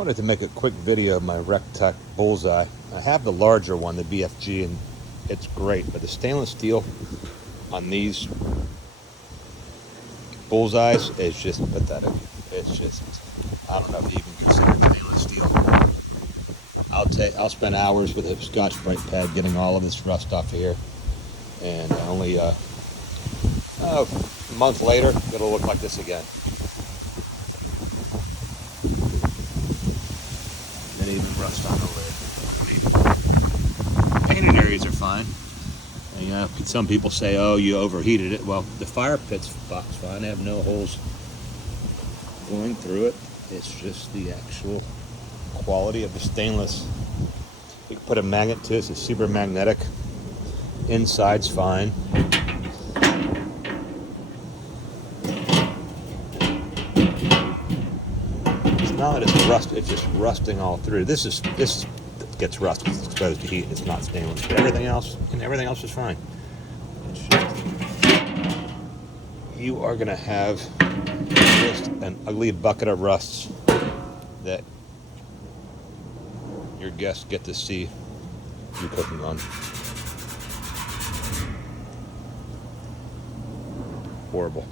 I wanted to make a quick video of my Recteq Bullseye. I have the larger one, the BFG, and it's great, but the stainless steel on these Bullseyes is just pathetic. It's just, I don't know if you even consider it stainless steel. I'll spend hours with a Scotch-Brite pad getting all of this rust off here, and only a month later it'll look like this again. And even rust on the lid. Painted areas are fine. And, you know, some people say, "Oh, you overheated it." Well, the fire pit's fine. I have no holes going through it. It's just the actual quality of the stainless. You can put a magnet to it. It's super magnetic. Inside's fine. It's not that it's rust. It's just rusting all through. This gets rust because it's exposed to heat. It's not stainless. But everything else is fine. It's just, you are gonna have just an ugly bucket of rusts that your guests get to see you cooking on. Horrible.